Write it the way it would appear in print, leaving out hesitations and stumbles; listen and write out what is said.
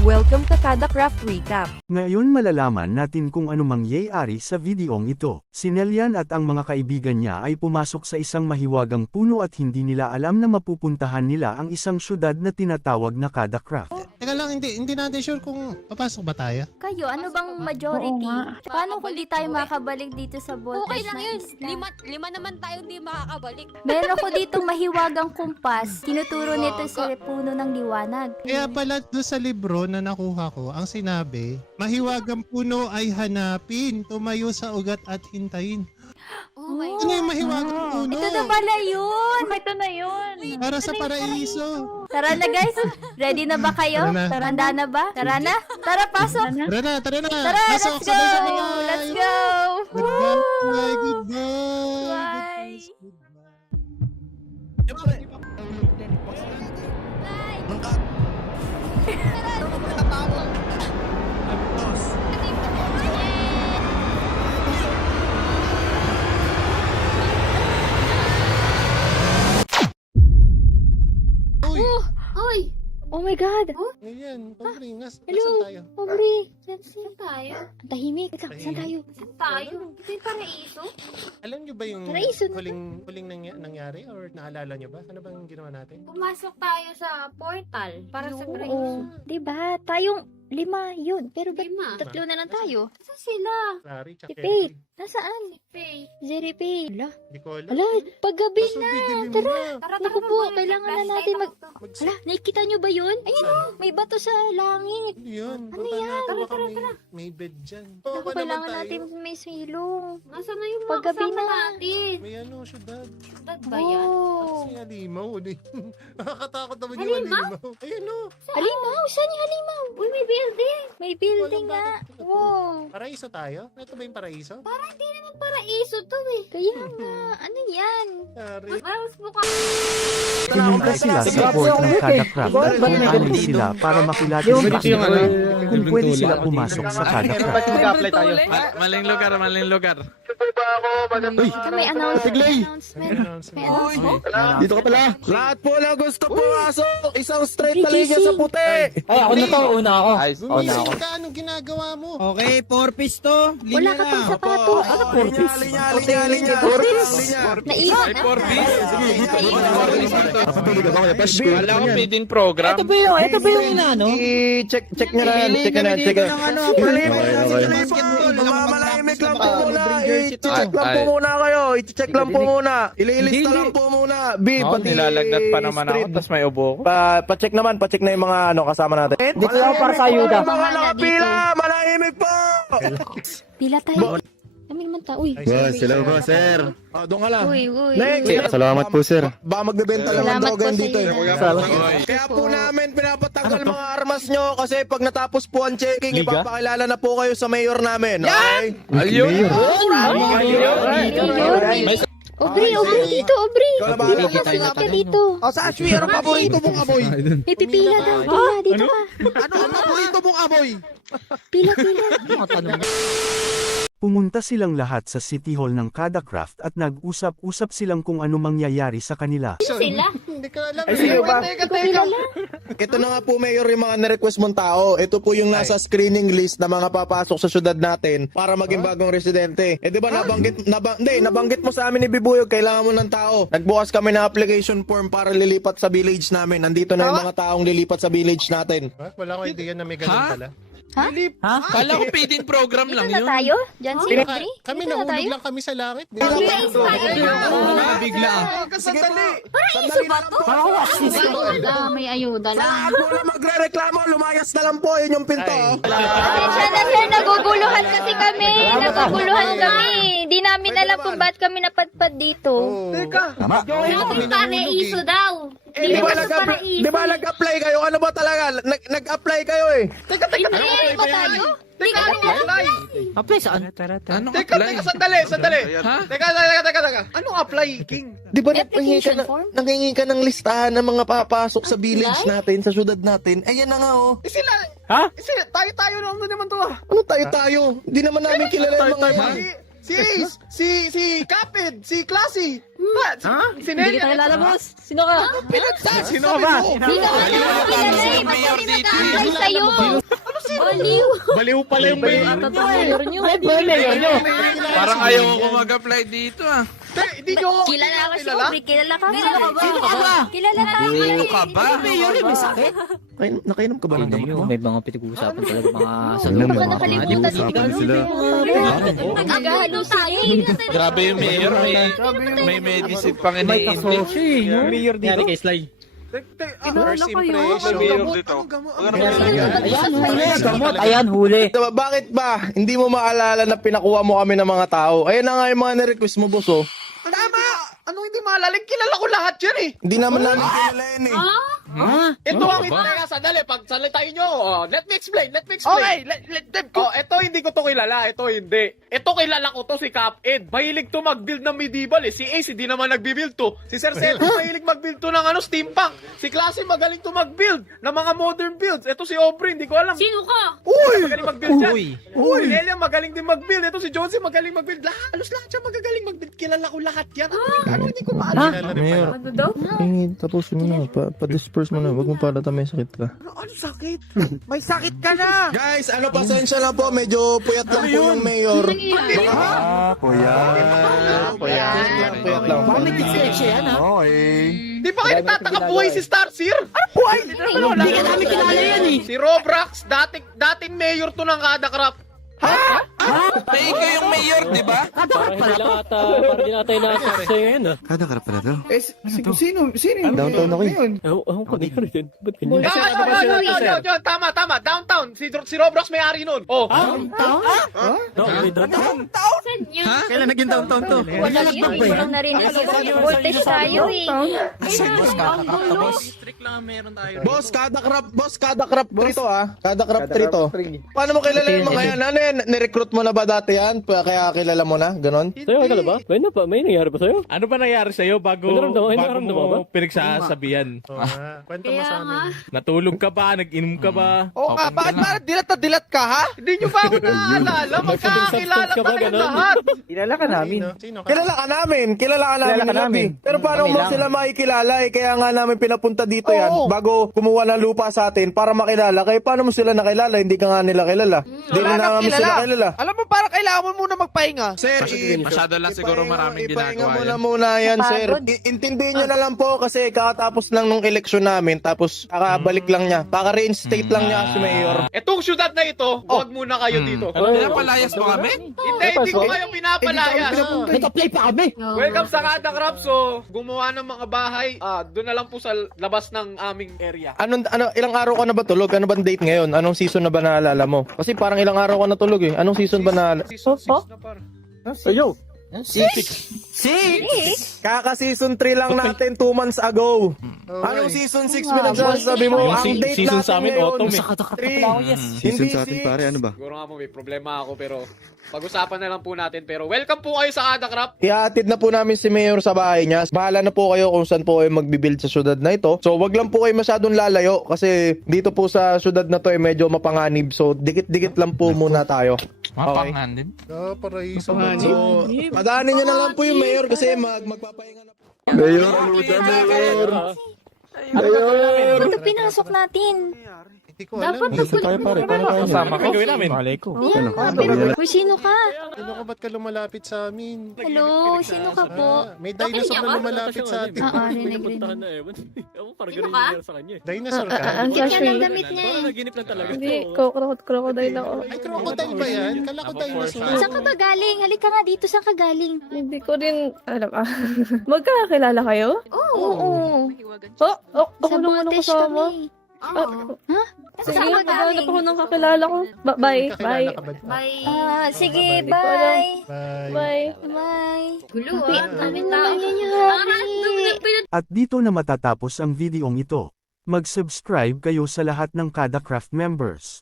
Welcome to Kada Craft Recap. Ngayon malalaman natin kung ano mangyayari sa videong ito. Si Nelian at ang mga kaibigan niya ay pumasok sa isang mahiwagang puno at hindi nila alam na mapupuntahan nila ang isang syudad na tinatawag na Kada Craft. Teka lang, hindi natin sure kung papasok ba tayo. Kayo, ano bang majority? Paano kung di tayo makakabalik dito sa Voltes? Okay lang yun. Lima naman tayo di makakabalik. Meron ako ditong mahiwagang kumpas. Tinuturo nito sa puno ng liwanag. Kaya pala doon sa libro na nakuha ko, ang sinabi, mahiwagang puno ay hanapin, tumayo sa ugat at hintayin. Oh my Ano yung mahiwagang puno? Ito na pala yun! Ito na yun. Para sa paraiso. Tara na guys! Ready na ba kayo? Tara na. Handa na ba? Tara na! Tara, pasok! Tara na. Tara, let's Pasok, go! sabay-sabay. Let's go! Goodbye, Woo! goodbye. Bye! Uy, Hoy! Oh my God! ayan, Aubrey, Hello? nasan tayo? Aubrey! Saan tayo? Ang tahimik. Teka, saan tayo? Saan tayo? Ito yung paraiso? Alam nyo ba yung Paraiso na huling nangyari or naalala nyo ba? Ano bang ginawa natin? Pumasok tayo sa portal para sa Oo. paraiso. Diba? Tayong 5 yun. Pero ba't 5? 3 na lang tayo? Saan sila? Larry, Si tsaka Faith. Nasaan? Faye. Zeri Faith. Ala, Hindi ko alam. ala, paggabi Kaso na. didilim Tara. na. Naku po, kailangan na natin mag... Mag- Ala, nakikita nyo ba yun? Ayun o, may bato sa langit. Ano yan? Ano Baka yan? baka may bed dyan. Naku, kailangan natin may silong. Nasaan na yung mga Paggabi kasama na. natin? May ano, syudad. Dad ba yan? Oh. Kasi halimaw. Nakakatakot naman yung Halimaw? halimaw. Ayun o. Halimaw, saan yung halimaw? Uy, may building! May building Walang nga. bakit. Wow. Paraiso tayo? Ito ba yung paraiso? Hindi naman paraiso to eh. Kaya nga, ano yan? Sorry. Mas buka. Pumunta sila sa board ng Kada Craft at pumanin sila para makilatis sa kung pwede sila pumasok sa Kada Craft. Mag-apply tayo. Maling lugar. May announcement. May Announcement. announcement. Dito ka pala. Lahat po na gusto pumasok, isang straight na linya sa puti. Ay, ako na to. Una ako. Gumising ka, anong ginagawa mo? Okay, 4 piece to. Wala ka pang sapato. Ano po? Linya. Naiwan na. Kapatuloy ka ba kaya Pash? Wala akong feeding program. Ito ba yung inaano? I-check nyo na yan, check nyo na. Basketball. Mamalahimik lang po muna, i-check lang po muna kayo, i-check lang po muna. Ililista lang po muna. B, Ako, pati nilalagnat pa naman ako, street. tapos may ubo ko. Pa-check na yung mga kasama natin. Dito lang para sa ayuda. Mga nakapila, malahimik po! Pila tayo. Kami naman ta. Uy. Boss, hello po, sir. Doon ka lang. Uy. Next. Salamat po, sir. Baka magbebenta lang ng Salamat droga po yan sa dito eh. iyo. Kaya po namin pinapatanggal mga armas nyo kasi pag natapos po ang checking, ipapakilala na po kayo sa mayor namin. Okay? Ayun! Aubrey dito, Aubrey. Ikaw na ba? Singit ka dito. O sa Ashwi, ano paborito mong amoy? May pipila daw. Pila, dito ka. Ano ang paborito mong amoy? Pila. Pumunta silang lahat sa City Hall ng Kada Craft at nag-usap-usap silang kung ano mangyayari sa kanila. Sila? Hindi ko alam. sino ba? Kilala. Ito na nga po, Mayor, yung mga na-request mong tao. Ito po yung nasa screening list na mga papasok sa syudad natin para maging bagong residente. Eh, di ba nabanggit mo sa amin ni Bibuyog, kailangan mo ng tao. Nagbukas kami ng application form para lilipat sa village namin. Nandito na yung mga taong lilipat sa village natin. Wala ko idea na may ganun pala. Kala ko feeding program lang Dito na yun. tayo? Diyan si Aubrey? Kami Dito na nahulog tayo? lang kami sa langit. Bigla. Paraiso ba to? May ayuda lang. Lahat po na magre-reklamo, lumayas na lang po. Yun yung pinto. Pasensya na sir, naguguluhan kasi kami. Hindi namin alam kung ba't kami napadpad dito. Yung paraiso daw. Di ba nag-apply kayo? Ano ba talaga? Nag-apply kayo eh. Hindi ba tayo? Hindi kami na-apply. Apply saan? Anong apply? Sandali. Ha? Teka. Anong apply, King? Di ba Application form? nangingi ka ng listahan ng mga papasok sa village natin, sa syudad natin? Ayan na nga oh. Ha? Tayo naman to ah. Ano tayo? Hindi naman namin kilala yung mga yan. Si Ace, si Capid, si Classy. Ha? Si Hindi kita kilala, boss. Sino ka? Pinagsasabi Sino ka ba? mo. Hindi ka kilala eh. Mayor dito. bahay sa'yo. Baliw. Baliw pala yung mayor. Parang ayaw ko mag-apply dito ah. Hindi nyo ako Kilala ka siya, kilala? Aubrey. Kilala ka. Sino ka ba? Kilala ka. Sino ka ba? Nakainom ka ba ng gamot mo? May mga pinag-uusapan talaga mga sa Baka nakalimutan sila. Naghahalo tayo. Grabe yung mayor. May medicine pang May iniintindi. kasoshi. Mayor dito. Kay Sly. First impression. Anong gamot? Ayan, huli. Diba, bakit ba hindi mo maalala na pinakuha mo kami ng mga tao? Ayun na nga yung mga nirequest mo, boss, oh. Tama! Anong hindi maalala? Kilala ko lahat yan eh. Hindi naman namin kilala yan eh. Ito ang teka, sandali, pagsalitain nyo. Oh, let me explain. Okay, ito hindi ko to kilala, ito hindi. Ito kilala ko to si Cap Ed. Mahilig to mag-build ng medieval eh. Si Ace hindi naman nag-build to. Si Sir Seto mahilig mag-build to ng steampunk. Si Classy magaling to mag-build ng mga modern builds. Ito si Aubrey, hindi ko alam. Sino ka? Magaling mag-build siya. Si Nelia magaling din mag-build. Ito si Jonesy magaling mag-build. Halos lahat siya magagaling mag-build. Kilala ko lahat yan. Ano hindi ko maalala. Mayor, tapusin mo na. Pa-disperse mo na. Huwag mo para may sakit ka. Ano sakit? May sakit ka na! Guys, pasensya lang po. Medyo puyat lang po yung mayor. Puyat lang. Di ba kayo nagtataka buhay si Starseer? Ano buhay? Hindi ka namin kilala yan eh. Si Robrox, dating mayor to ng Kadakrap. May ikaw yung mayor, di ba? Parang hindi nata yung nasa sa'yo ngayon ah. Kada karap pala to. Sino yung Downtown ako eh. Ewan ko mayor din. Ba't ganyan? Yo, tama. Downtown. Si Robrox may-ari nun. Oh. Kailan naging downtown to? Wala lang ba eh? Walang narinig yun. Voltage tayo eh. Boss, kada crop trito ah. Kada crop trito. Paano mo kilala yung mga yan? Ano yan? Nirecruit mo na ba dati yan? Kaya kilala mo na? Ganon? Sa'yo ka na ba? May nangyari ba sa'yo? Ano ba nangyari sa'yo bago mo pinagsasabihan? Kwento mo sa amin. Natulog ka ba? Nag-inom ka ba? Oo nga, bakit parang dilat na dilat ka ha? Hindi nyo ba ako naaalala? Magkakakilala pa kayo lahat. Kilala ka namin. Sino ka? Kilala ka namin ni Labi. Pero paano mo sila makikilala eh? Kaya nga namin pinapunta dito yan. Bago kumuha ng lupa sa atin para makilala. Kaya paano mo sila nakilala? Hindi ka nga nila kilala. Hindi rin namin sila kilala. Alam mo, parang kailangan mo muna magpahinga. Sir, Masyado lang siguro maraming ipahinga ginagawa mo yan. na yan, sir. Pagod. Intindihin nyo na lang po kasi kakatapos lang nung eleksyon namin tapos kakabalik lang niya. Kaka-reinstate lang niya si Mayor. Etong syudad na ito, huwag muna kayo dito. Ano, pinapalayas mo kami? Hindi ko kayo pinapalayas. Nag-apply pa kami. Welcome sa Kadakrap. So, gumawa ng mga bahay. Doon na lang po sa labas ng aming area. Ilang araw ka na ba tulog? Ano bang date ngayon? Anong season na ba naalala mo? Kasi parang ilang araw ka na tulog eh. Anong season ba naalala? Season 6 na par. Ayo. Kaka-season 3 lang natin 2 months ago. Anong season 6 pinagsasabi mo? Yung Ang date season natin sa amin, ngayon. autumn eh. Season sa atin pare, ano ba? Siguro nga po may problema ako pero pag-usapan na lang po natin. Pero welcome po kayo sa Kadakrap. Ihatid na po namin si Mayor sa bahay niya. Bahala na po kayo kung saan po kayo magbibuild sa syudad na ito. So wag lang po kayo masyadong lalayo kasi dito po sa syudad na to medyo mapanganib. So dikit-dikit lang po muna tayo. Mapangan din. Paraiso. So padaanin niyo na lang po yung Mayor kasi magpapahinga na po. Mayor, Ito pinasok natin. Hindi ko alam. Dapat Kasama ko. Gawin namin. Uy, sino ka? Sino ka ba't ka lumalapit sa amin? Hello, sino ka po? May dinosaur na lumalapit sa atin. Rinig. Parang Sino ganun ka? nangyari sa kanya eh. Dinosaur ka? Ang cute nga ng damit niya Parang eh. naginip lang talaga. Hindi, crocodile ako. Ay, crocodile ba yan? Kala ko dinosaur. Saan ka ba galing? Halika nga dito, saan ka galing? Hindi ko rin, alam Magkakakilala kayo? Oo. Ako naman ang Sabotage kasama. kami. Sige, Saan ka maghanap galing? ako ng kakilala ko. Bye. Kakilala ka ba? Bye. Sige, Bye. bye. Bye. Bye. Gulo Happy, ah. ano Daming naman tao. yan yung Ang happy? At dito na matatapos ang videong ito. Mag-subscribe kayo sa lahat ng Kadakraft members.